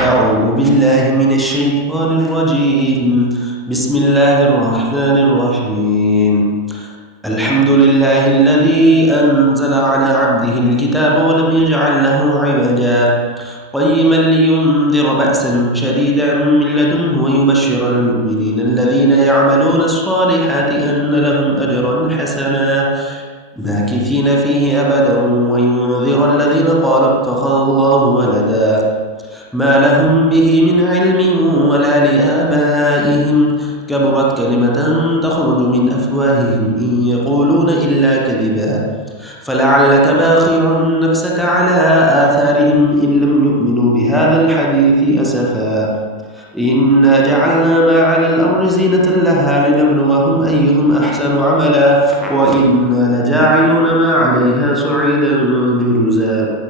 أعوذ بالله من الشيطان الرجيم. بسم الله الرحمن الرحيم. الحمد لله الذي أنزل على عبده الكتاب ولم يجعل له عوجا قيما لينذر بأسا شديدا من لدنه ويبشر المؤمنين الذين يعملون الصالحات أن لهم أجرا حسنا ماكثين فيه أبدا وينذر الذين قالوا اتخذ الله ولدا ما لهم به من علم ولا لآبائهم كبرت كلمة تخرج من أفواههم إن يقولون إلا كذبا فلعلك باخع نفسك على آثارهم إن لم يؤمنوا بهذا الحديث أسفا إنا جعلنا ما على الأرض زينة لها لنبلوهم أيهم أحسن عملا وإنا لجاعلون ما عليها صعيدا جرزا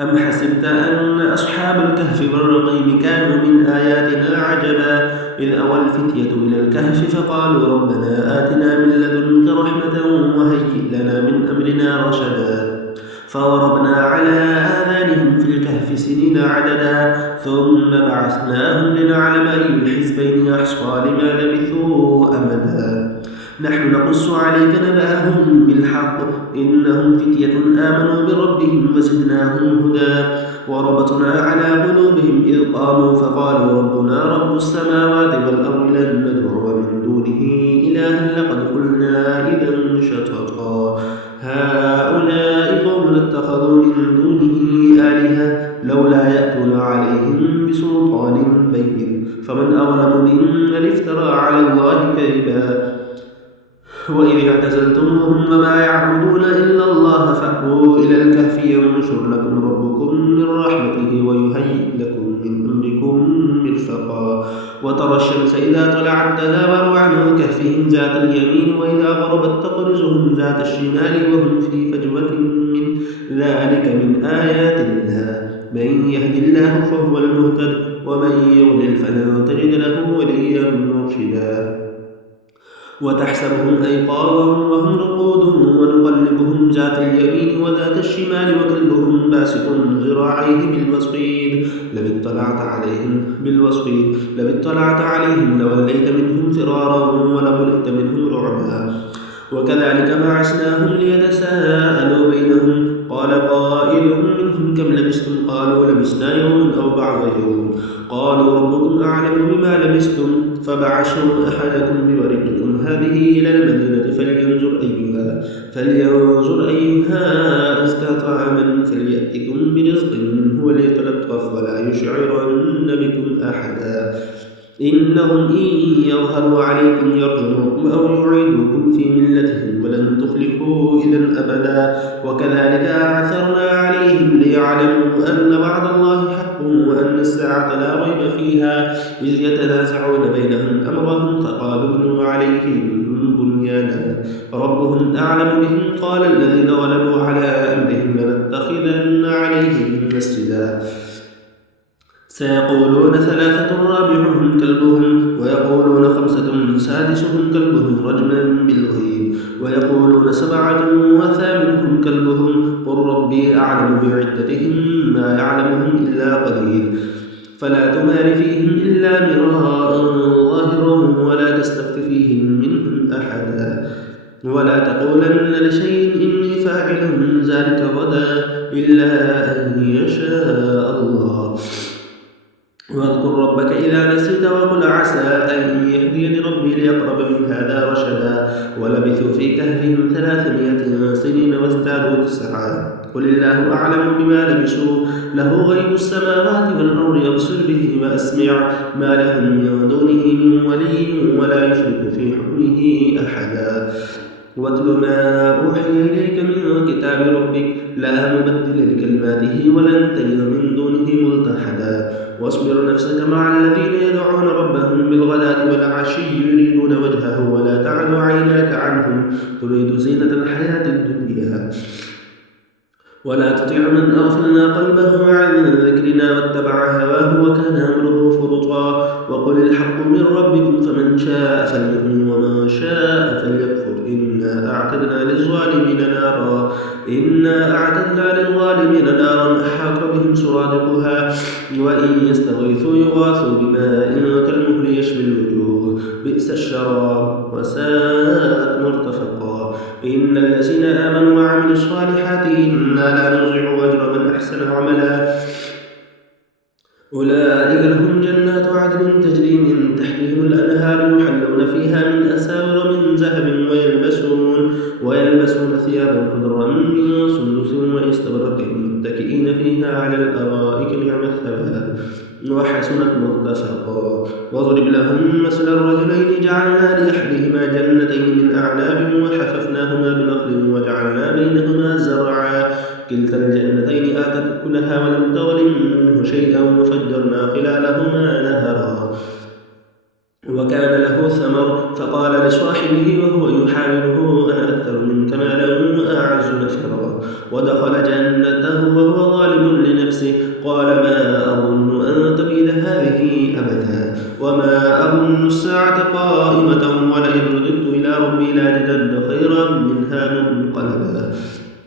أم حسبت أن أصحاب الكهف والرقيم كانوا من آياتنا عجبا إذ أوى الفتية إلى الكهف فقالوا ربنا آتنا من لدنك رحمة وهيئ لنا من أمرنا رشدا فضربنا على آذانهم في الكهف سنين عددا ثم بعثناهم لنعلم أي الحزبين يحصى لما لبثوا أمدا نحن نقص عليك نبأهم بالحق إنهم فتية آمنوا بربهم وزدناهم هدى وربطنا على قلوبهم إذ قاموا فقالوا ربنا رب السماوات والأرض لن ندعو من دونه إلها لقد قلنا إذا شططا هؤلاء قوم اتخذوا من دونه آلهة لولا يأتون عليهم بسلطان بين فمن أظلم ممن افترى على الله كذبا وإذ اعتزلتموهم وما يعبدون إلا الله فأووا إلى الكهف ينشر لكم ربكم من رحمته ويهيئ لكم من أمركم مرفقا وترى الشمس إذا طلعت تزاور عن كهفهم ذات اليمين وإذا غربت تقرضهم ذات الشمال وهم في فجوة من ذلك من آيات الله من يهد الله فهو المهتد ومن يضلل فلن تجد له وليا مرشدا وتحسبهم أيقاظا وهم رقود ونقلبهم ذات اليمين وذات الشمال وكلبهم باسط ذراعيه بالوصيد لو اطلعت عليهم لوليت منهم فرارا ولملئت منهم رعبا وكذلك بعثناهم ليتساءلوا بينهم قال قائل منهم كم لبثتم قالوا لبثنا يوما أو بعض يوم قالوا ربكم أعلم بما لبثتم فبعثوا أحدكم بورقكم هذه إلى المدينة فلينظر أيها أزكى طعاما فليأتكم برزق منه وليتلطف ولا يشعرن بكم أحدا إنهم إن يظهروا عليكم يرجموكم أو يعيدوكم في ملتهم ولن تفلحوا إذا أبدا وكذلك أعثرنا عليهم ليعلموا أن وعد الله حق وأن الساعة لا ريب فيها إذ يتنازعون بينهم أمرهم فقالوا ابنوا عليهم بنيانا ربهم أعلم بهم قال الذين غلبوا على أمرهم لنتخذن عليهم مسجدا سيقولون ثلاثة رابعهم كلبهم ويقولون خمسة سادسهم كلبهم رجما بالغيب ويقولون سبعة وثامنهم كلبهم قل ربي أعلم بعدتهم ما يعلمهم إلا قليل فلا تمار فيهم إلا مراء ظاهرا ولا تستفت فيهم منهم أحدا ولا تقولن لشيء إني فاعل ذلك غدا إلا أن يشاء الله واذكر ربك إذا نسيت وقل عسى أن يهديني ربي ليقرب من هذا رشدا ولبثوا في كهفهم 300 سنين وازدادوا 9 قل الله أعلم بما لبثوا له غيب السماوات والأرض يبصر به وأسمع ما لهم من دونه من ولي ولا يشرك في حكمه أحدا واتل ما أوحي إليك من كتاب ربك لا مبدل لكلماته ولن تجد من دونه ملتحدا واصبر نفسك مع الذين يدعون ربهم بالغداة والعشي يريدون وجهه ولا تعد عيناك عنهم تريد زينة الحياة الدنيا ولا تطع من أغفلنا قلبه عن ذكرنا واتبع هواه وكان أمره فرطا وقل الحق من ربكم فمن شاء فليؤمن ومن شاء فليكفر إنا أعتدنا للظالمين للظالمين نارا أحاط بهم سرادقها وإن يستغيثوا يغاثوا بماء كالمهل يشوي الوجوه بئس الشراب وساءت مرتفقا إن الذين آمنوا وعملوا الصالحات إنا لا نضيع أجر من أحسن عملا أولئك لهم جنات عدن تجري من تحتهم الأنهار يحلون فيها من أساور من ذهب ويلبسون ثيابا خضرا من سندس واستبرق متكئين فيها على الأرائك نعم الثواب وحسنت مرتفقا واضرب لهم مثل الرجلين جعلنا لأحدهما جنتين من أعناب وحففناهما بنخل وجعلنا بينهما زرعا كلتا الجنتين آتت أكلها ولم تظلم منه شيئا وفجرنا خلالهما نهرا وكان له ثمر فقال لصاحبه وهو يحاوره أنا أكثر منك مالا وأعز نفرا ودخل جنته وهو ظالم لنفسه قال ما أظن أن تبيد هذه أبدا وما أظن الساعة قائمة ولئن رددت إلى ربي لأجدن خيرا منها منقلبا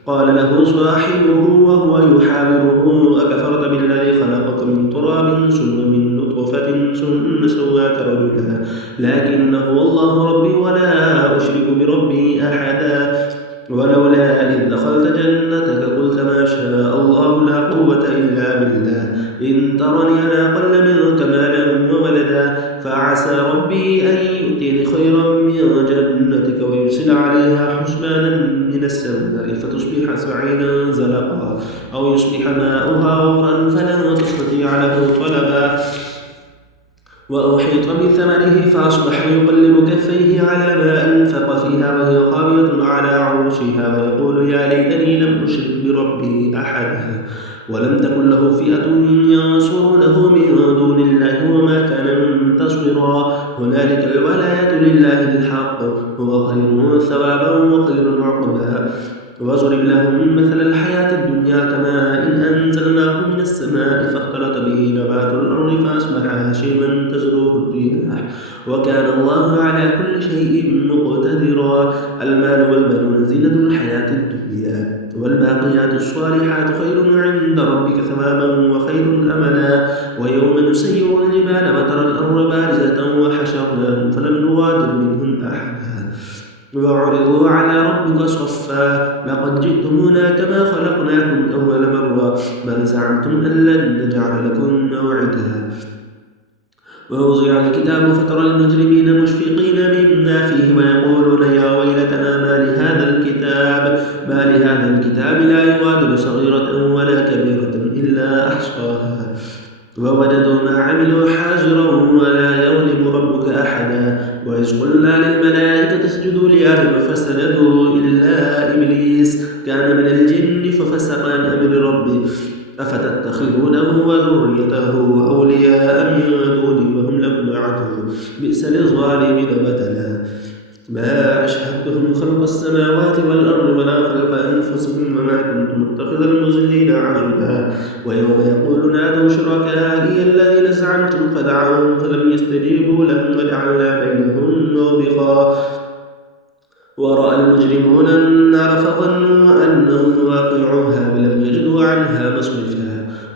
قال له صاحبه وهو يحاوره أكفرت بالذي خلقك من تراب ثم من نطفة ثم سواك رجلا لكنه الله ربي ولا أشرك بربي أحدا ولولا إذ دخلت جنتك قلت ما شاء الله لا قوة إلا بالله إن ترني أنا أقل منك مالا وولدا فعسى ربي أن يؤتيني خيرا من جنتك ويرسل عليها حسبانا من السماء فتصبح صعيدا زلقا أو يصبح ماؤها غورا فلا تستطيع له طلبا وأحيط بثمره فأصبح يقلب كفيه على ما أنفق فيها وهي خاوية على عروشها ويقول يا ليتني لم أشرك بربي أحدا ولم تكن له فئة ينصرونه من دون الله وما كان منتصرا هنالك الولاية لله الحق هو خير ثوابا وخير عقبا واضرب لهم مثل الحياة الدنيا كماء إن أنزلناه من السماء فاختلط به نبات الأرض فأصبح هشيما تزروه الرياح وكان الله على كل شيء مقتدرا المال والبنون زينة الحياة الدنيا والباقيات الصالحات خير عند ربك ثوابا وخير أملا ويوم نسير الجبال وترى الأرض بارزة وحشرناهم فلم نغادر منهم أحدا وعرضوا على ربك صفا لقد جئتمونا كما خلقناكم أول مرة بل زعمتم أن لن نجعل لكم موعدا ووضع الكتاب فترى المجرمين مشفقين مما فيه ويقولون يا ويلتنا ما لهذا الكتاب لا يغادر صغيرة ولا كبيرة إلا أحصاها ووجدوا ما عملوا حاضرا ولا يظلم ربك أحدا وإذ قلنا للملائكة اسجدوا لآدم فسجدوا إلا إبليس كان من الجن ففسق عن أمر ربه أفتتخذونه وذريته أولياء من دوني وهم لكم عدو بئس للظالمين بدلا ما أشهدتهم خلق السماوات والأرض ولا خلق أنفسهم وما كنت متخذ المضلين عضدا ويوم يقول نادوا شركائي الذين زعمتم فدعوهم فلم يستجيبوا لهم وجعلنا بينهم موبقا ورأى المجرمون النار فظنوا أنهم واقعوها فلم يجدوا عنها مصرفا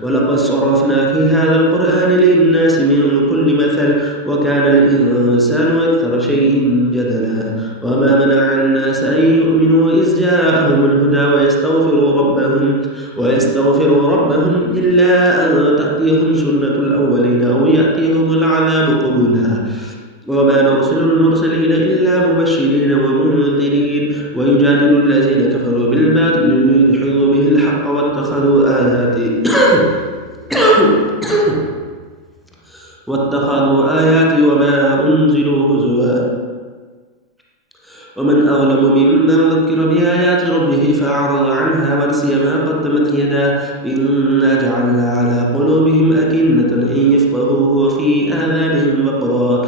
ولقد صرفنا في هذا القرآن للناس من كل مثل وكان الإنسان أكثر شيء جدلا وما منع الناس أن يؤمنوا إذ جاءهم الهدى ويستغفروا ربهم إلا أن تأتيهم سنة الأولين أو يأتيهم العذاب قبلا وما نرسل المرسلين إلا مبشرين ومنذرين ويجادل الذين كفروا بالباطل ليدحضوا به الحق واتخذوا آياتي وما أنزلوا هزوا ومن أظلم ممن ذكر بآيات ربه فأعرض عنها ونسي ما قدمت يداه إنا جعلنا على قلوبهم أكنة أن يفقهوه وفي آذانهم وقرا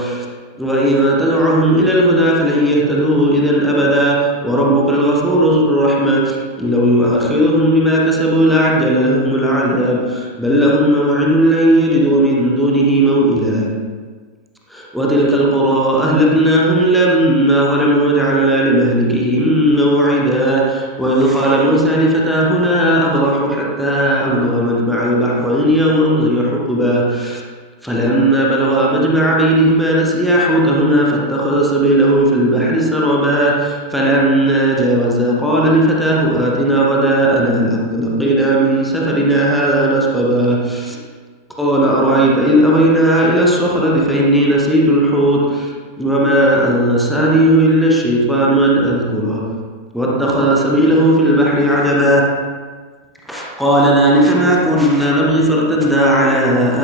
وإن تدعهم إلى الهدى فلن يهتدوا إذا أبدا وربك الغفور ذو الرحمة لو يؤاخذهم بما كسبوا لعجل لهم العذاب بل لهم موعد لن يجدوا من دونه موئلا وتلك القرى أهلكناهم لما ظلموا وجعلنا لمهلكهم موعدا وإذ قال موسى لفتاه لا أبرح حتى حقبا. فلما بلغا مجمع بينهما نسيا حوتهما فاتخذ سبيله في البحر سربا. فلما جاوزا قال لفتاه آتنا غداءنا لقينا من سفرنا هذا نصبا. قال أرأيت إذ أوينا إلى الصخرة فإني نسيت الحوت وما أنسانيه إلا الشيطان أن أذكره واتخذ سبيله في البحر عجبا. قال ذلك ما كنا نبغي فارتدا على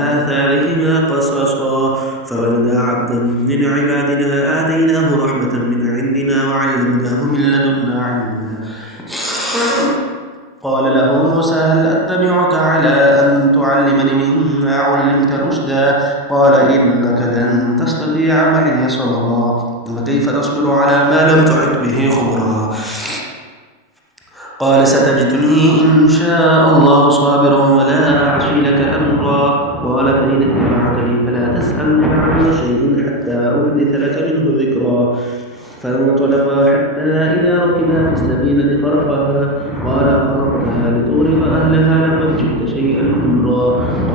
آثارهما قصصا. فولدا عبدا من عبادنا آتيناه رحمة من عندنا وعلمناه من لدنا علما. قال له موسى هل أتبعك على أن تعلمني مما علمت رشدا. قال إنك لن تستطيع معي صبرا وكيف تصبر على ما لم تحط به خبرا. قال ستجدني إن شاء الله صابرا ولا أعصي لك أمرا. قال فإن اتبعتني فلا تسألني عن شيء حتى أحدث لك منه ذكرا. فانطلقا حتى إذا ركبا في السفينة خرقها قال أخرقتها لتغرق أهلها لقد جئت شيئا إمرا.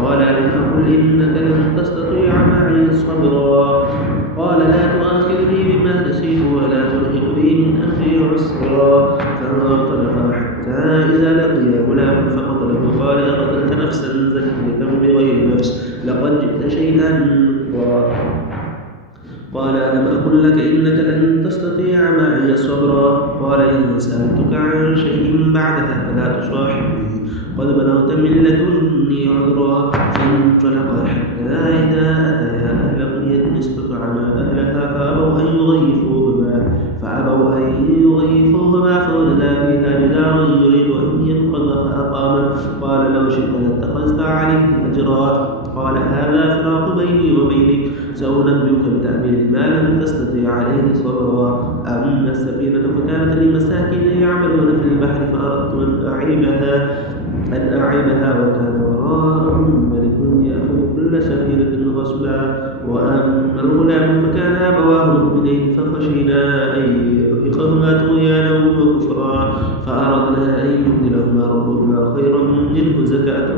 قال ألم أقل إنك لن تستطيع معي صبرا. قال لا تؤاخذني بما نسيت ولا ترهقني من أمري عسرا. فانطلقا حتى إذا لقيا غلاما فقتله قال أقتلت نفسا زكية بغير نفس لقد جئت شيئا نكرا. قال ألم أقل لك إنك لن تستطيع معي صبرا. قال إن سألتك عن شيء بعدها فلا تصاحبني قد بلغت من لدني عذرا. فانطلقا حتى إذا أتيا أهل قرية استطعما أهلها فأبوا أن يضيفوهما فوجدا فيها جدارا يريد أن ينقض فأقامه. قال لو شئت لاتخذت عليه أجرا. قال هذا فراق بيني وبينك سأنبئك بتأويل ما لم تستطع عليه صبرا. أما السفينة فكانت لمساكين يعملون في البحر فأردت أن أعيبها وكان وراءهم ملك يأخذ كل سفينة غصبا. وأما الغلام فكان أبواه مؤمنين فخشينا أن يرهقهما طغيانا وكفرا فأردنا أن يبدلهما ربهما خيرا منه زكاة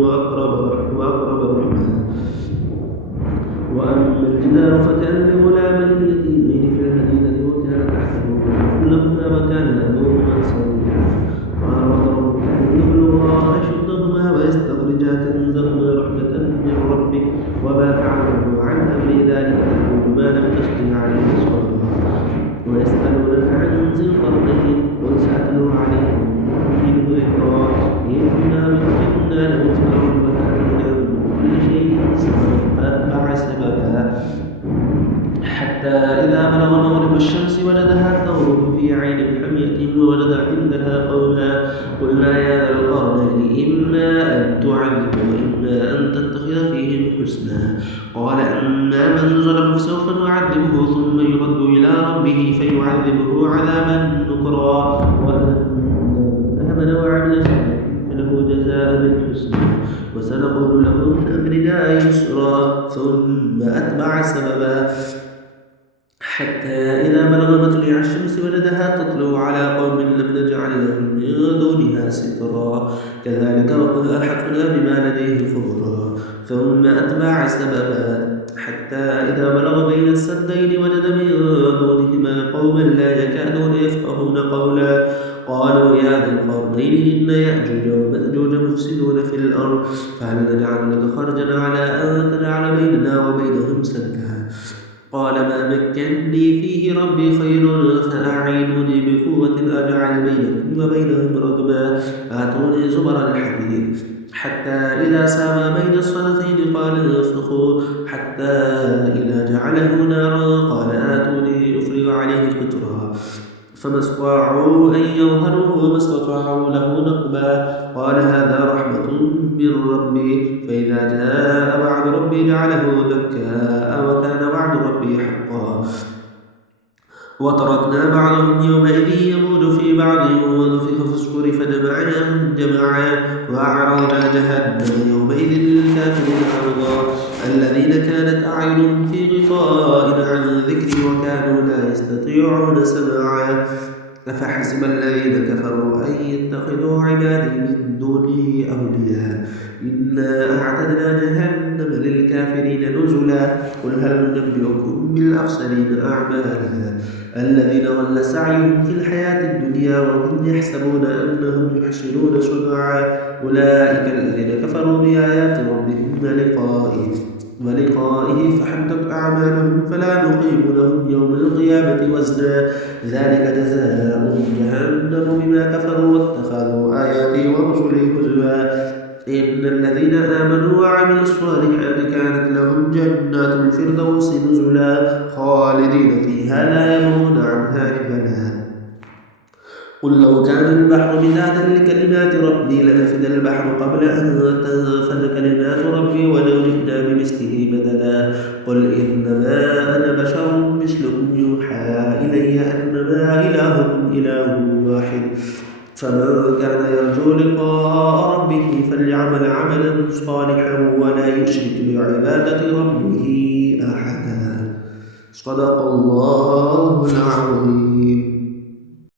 وأقرب رحما. وأما الجدار فكان لغلامين يتيمين في المدينة وكان تحته كنز لهما وكان أبوهما صالحا فأراد ربك أن يبلغا أشدهما ويستخرجا كنزهما رحمة من ربك وما فعله عن أمر ذلك تقول ما لم تستطع عليه صبرا. ويسألونك عن ذي القرنين قل سأتلو عليهم منه ذكرا. إنا له ذكرا وكان كل شيء فأتبع سببا حتى إذا بلغ مغرب الشمس وجدها تغرب في عين حمية ووجد عندها قوما. قلنا يا ذا القرنين إما أن تعذب وإما أن تتخذ فيهم حسنا. قال أما من ظلم فسوف نعذبه ثم يرد إلى ربه فيعذبه عذابا نكرا. وأما آمن وعمل صالحا فله جزاء الحسنى وسنقول له من أمرنا يسرا. ثم أتبع سببا حتى إذا بلغ مطلع الشمس وجدها تطلع على قوم لم نجعل لهم من دونها سترا. كذلك وقد أحطنا بما لديه خبرا. ثم أتبع سببا حتى إذا بلغ بين السدين وجد من دونهما قوما لا يكادون يفقهون قولا. قالوا يا ذا القرنين إن يأجوج ومأجوج مفسدون في الأرض فهل نجعل لك خرجا على أن تجعل بيننا وبينهم سدا. قال ما مكنني فيه ربي خير فأعينوني بقوة أجعل بينكم وبينهم رقبا. آتوني زبر الحديد حتى إذا ساوى بين الصدفين قال انفخوا حتى إذا جعله نارا قال آتوني أفرغ عليه قطرا. فما استطاعوا أن يظهروه وما استطاعوا له نقبا. قال هذا رحمة من ربي فإذا جاء وعد ربي جعله دكاء وكان وعد ربي حقا. وتركنا بعضهم يومئذ يموج في بعض ونفخ في الصور فجمعناهم جمعا وأعرضنا جهنم يومئذ للكافرين عرضا. الذين كانت أعينهم في غطاء عن ذكري وكانوا لا يستطيعون سماعا. أفحسب الذين كفروا أن يتخذوا عبادي من دوني أولياء إنا أعتدنا جهنم للكافرين نزلا قل هل ننبئكم بالأخسرين أعمالا الذين ضل سعيهم في الحياة الدنيا وهم يحسبون أنهم يحسنون صنعا أولئك الذين كفروا بآيات ربهم ولقائه فحبطت أعمالهم فلا نقيم لهم يوم القيامة وزنا ذلك جزاؤهم جهنم بما كفروا واتخذوا آياتي ورسلي هزوا إن الذين آمنوا وعملوا الصالحات كانت لهم جنات الفردوس نزلا خالدين فيها لا يبغون عنها حولا قل لو كان البحر مدادا لكلمات ربي لنفد البحر قبل أن تنفد كلمات ربي ولو جئنا بمثله مددا قل إنما أنا بشر مثلكم يوحى إلي أنما إلهكم إله واحد فمن كان يرجو لقاء ربه فليعمل عملا صالحا ولا يشرك بعبادة ربه أحدا صدق الله